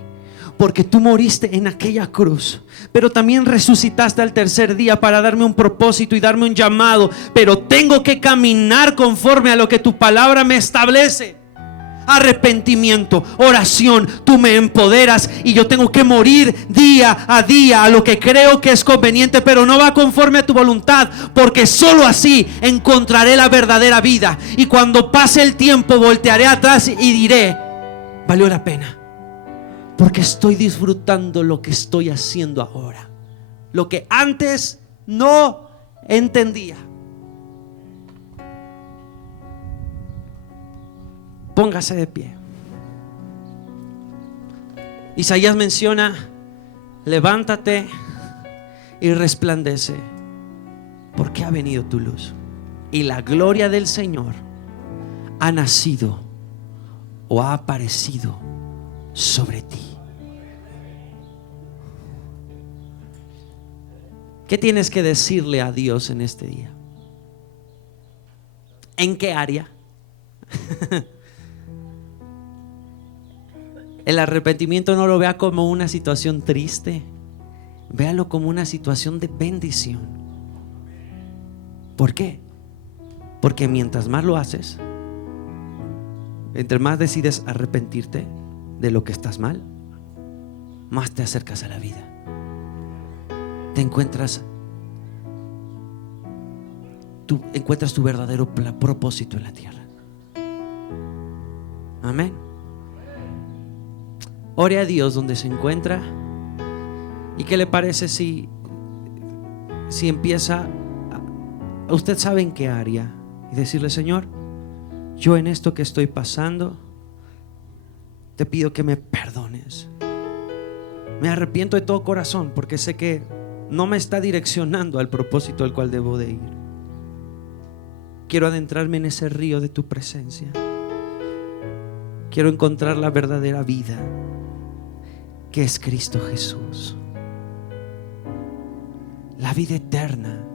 Porque tú moriste en aquella cruz, pero también resucitaste al tercer día para darme un propósito y darme un llamado. Pero tengo que caminar conforme a lo que tu palabra me establece. Arrepentimiento, oración, tú me empoderas y yo tengo que morir día a día a lo que creo que es conveniente, pero no va conforme a tu voluntad, porque solo así encontraré la verdadera vida. Y cuando pase el tiempo voltearé atrás y diré: valió la pena, porque estoy disfrutando lo que estoy haciendo ahora, lo que antes no entendía. Póngase de pie. Isaías menciona: levántate y resplandece, porque ha venido tu luz y la gloria del Señor ha nacido o ha aparecido sobre ti. ¿Qué tienes que decirle a Dios en este día? ¿En qué área? El arrepentimiento no lo vea como una situación triste, véalo como una situación de bendición. ¿Por qué? Porque mientras más lo haces, entre más decides arrepentirte de lo que estás mal, más te acercas a la vida. Te encuentras tu verdadero propósito en la tierra. Amén. Ore a Dios donde se encuentra. ¿Y qué le parece si empieza usted sabe en qué área, y decirle: Señor, yo en esto que estoy pasando, te pido que me perdones. Me arrepiento de todo corazón porque sé que no me está direccionando al propósito al cual debo de ir. Quiero adentrarme en ese río de tu presencia. Quiero encontrar la verdadera vida, que es Cristo Jesús. La vida eterna,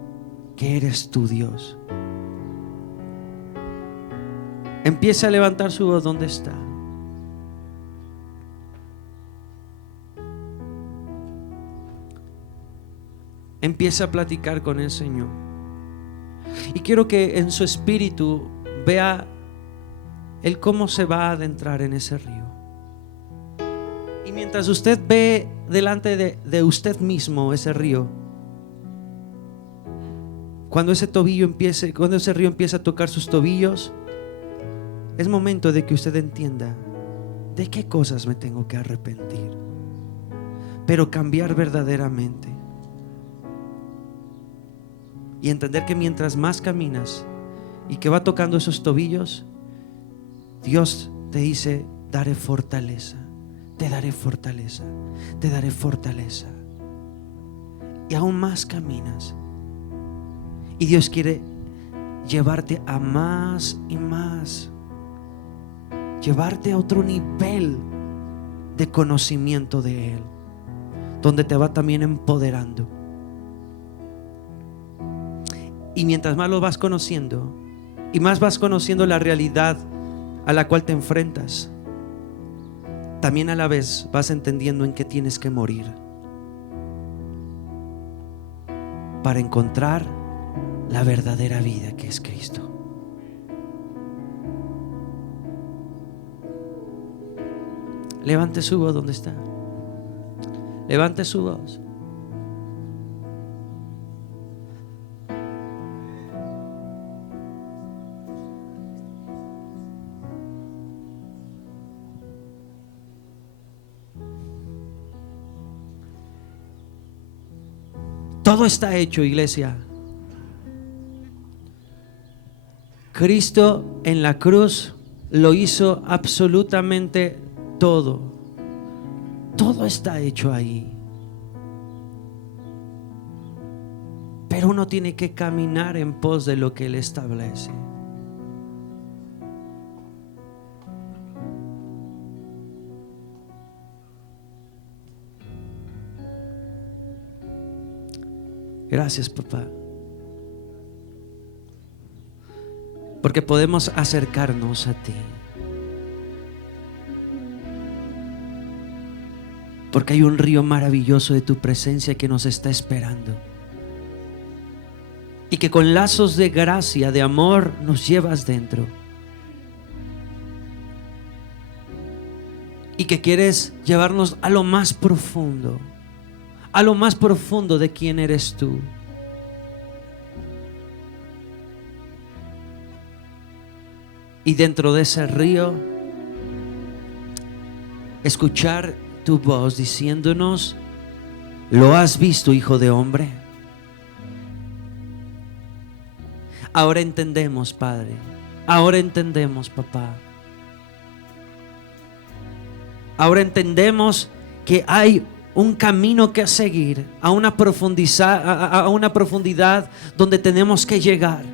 que eres tú, Dios. Empieza a levantar su voz donde está. Empieza a platicar con el Señor. Y quiero que en su espíritu vea el cómo se va a adentrar en ese río. Y mientras usted ve delante de usted mismo ese río, cuando ese río empieza a tocar sus tobillos, es momento de que usted entienda de qué cosas me tengo que arrepentir, pero cambiar verdaderamente. Y entender que mientras más caminas y que va tocando esos tobillos, Dios te dice: daré fortaleza, te daré fortaleza, te daré fortaleza. Y aún más caminas, y Dios quiere llevarte a más y más, llevarte a otro nivel de conocimiento de Él, donde te va también empoderando. Y mientras más lo vas conociendo y más vas conociendo la realidad a la cual te enfrentas, también a la vez vas entendiendo en qué tienes que morir para encontrar la verdadera vida, que es Cristo. Levante su voz donde está. Levante su voz. Todo está hecho, iglesia. Cristo en la cruz lo hizo absolutamente todo. Todo está hecho ahí. Pero uno tiene que caminar en pos de lo que Él establece. Gracias, papá, porque podemos acercarnos a ti, porque hay un río maravilloso de tu presencia que nos está esperando, y que con lazos de gracia, de amor, nos llevas dentro, y que quieres llevarnos a lo más profundo, a lo más profundo de quién eres tú. Y dentro de ese río, escuchar tu voz diciéndonos: ¿lo has visto, hijo de hombre? Ahora entendemos, Padre. Ahora entendemos, papá. Ahora entendemos que hay un camino que seguir, a una profundidad donde tenemos que llegar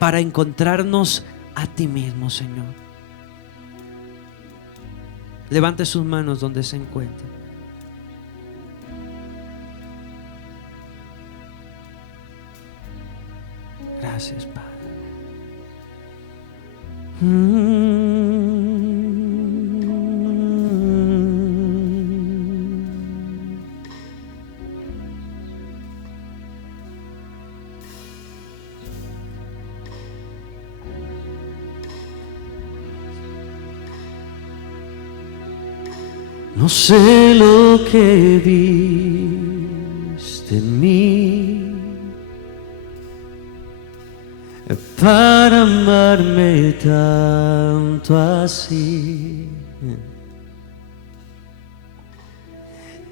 para encontrarnos a ti mismo, Señor. Levante sus manos donde se encuentre. Gracias, Padre. No sé lo que viste en mí para amarme tanto así.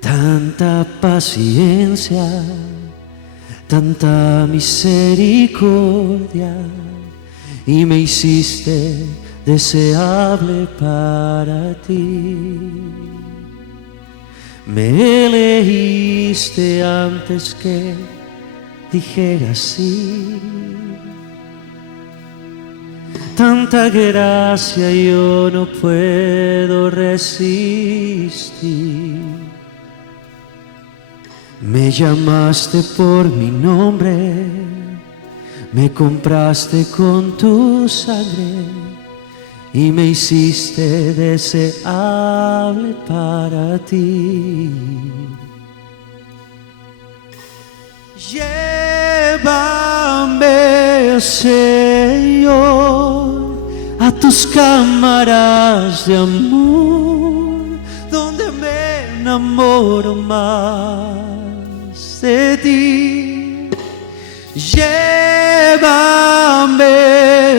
Tanta paciencia, tanta misericordia, y me hiciste deseable para ti. Me elegiste antes que dijera sí. Tanta gracia yo no puedo resistir. Me llamaste por mi nombre, me compraste con tu sangre y me hiciste deseable para ti. Llévame, Señor, a tus cámaras de amor, donde me enamoro más de ti. Llévame,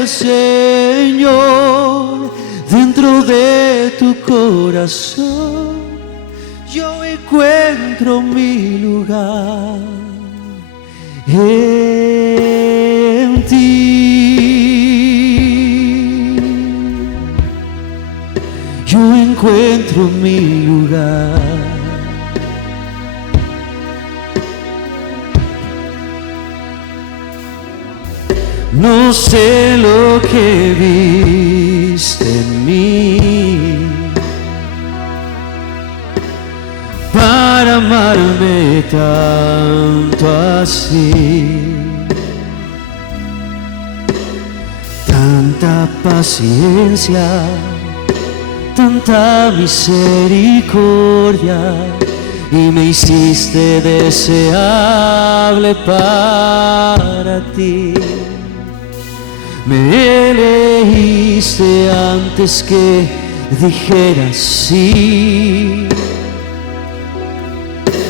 Señor, dentro de tu corazón, yo encuentro mi lugar en ti. Yo encuentro mi lugar. No sé lo que viste en mí para amarme tanto así. Tanta paciencia, tanta misericordia, y me hiciste deseable para ti. Me elegiste antes que dijera sí.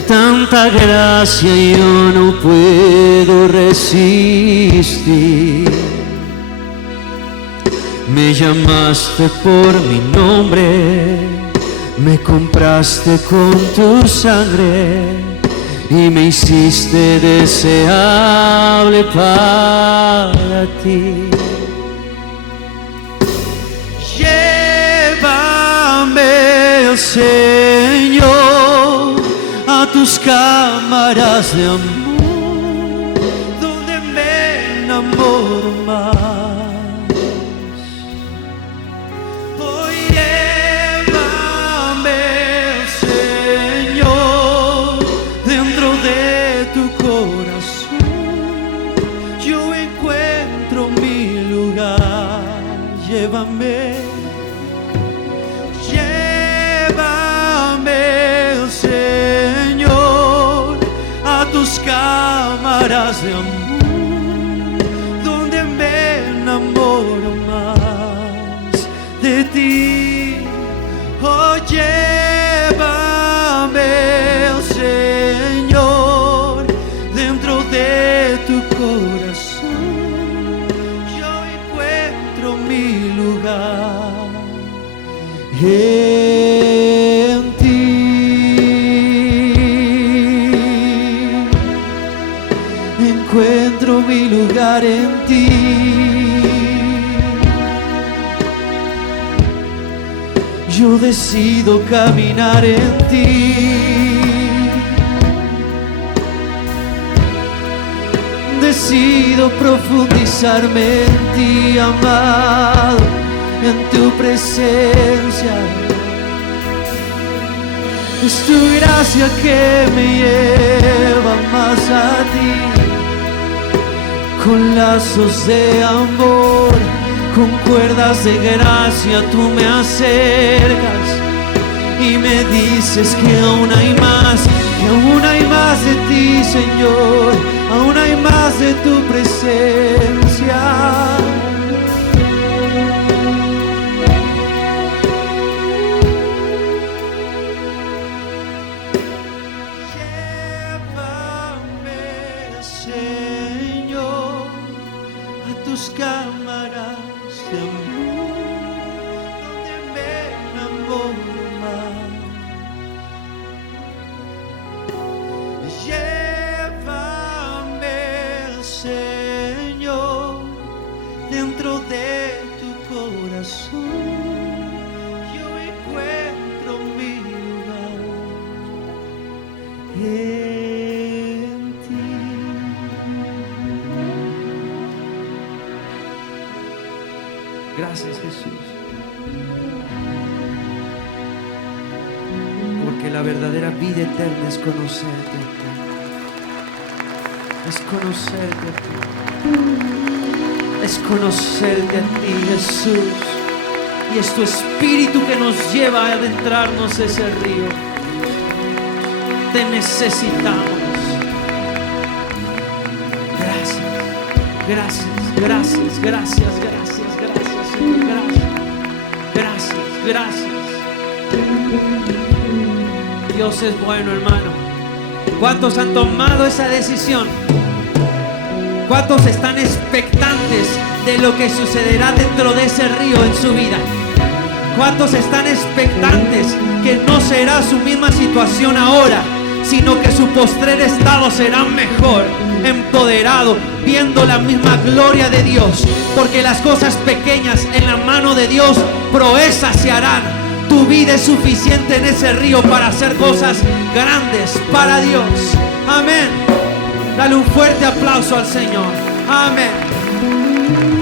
Tanta gracia yo no puedo resistir. Me llamaste por mi nombre, me compraste con tu sangre y me hiciste deseable para ti. Llévame, Señor, a tus cámaras de amor, donde me enamoro más. Oh, llévame, Señor, dentro de tu corazón, yo encuentro mi lugar. Llévame, Señor, a tus cámaras de amor, donde me enamoro más de ti. Oh, llévame, Señor, dentro de tu corazón, yo encuentro mi lugar en ti. Encuentro mi lugar en ti. Yo decido caminar en ti. Decido profundizarme en ti, amado, en tu presencia. Es tu gracia que me lleva más a ti. Con lazos de amor, con cuerdas de gracia tú me acercas y me dices que aún hay más de ti, Señor, aún hay más de tu presencia. Cámaras de amor donde me enamoro más. Llévame, Señor, dentro de tu corazón. Yo encuentro mi lugar en ti. Gracias, Jesús, porque la verdadera vida eterna es conocerte a ti, es conocerte a ti, es conocerte a ti, Jesús, y es tu espíritu que nos lleva a adentrarnos ese río. Te necesitamos. Gracias, gracias, gracias, gracias, gracias, gracias, Señor, gracias, gracias, gracias. Dios es bueno, hermano. ¿Cuántos han tomado esa decisión? ¿Cuántos están expectantes de lo que sucederá dentro de ese río en su vida? ¿Cuántos están expectantes que no será su misma situación ahora, sino que su postrer estado será mejor, empoderado, viendo la misma gloria de Dios? Porque las cosas pequeñas en la mano de Dios, proezas se harán. Tu vida es suficiente en ese río para hacer cosas grandes para Dios. Amén. Dale un fuerte aplauso al Señor. Amén.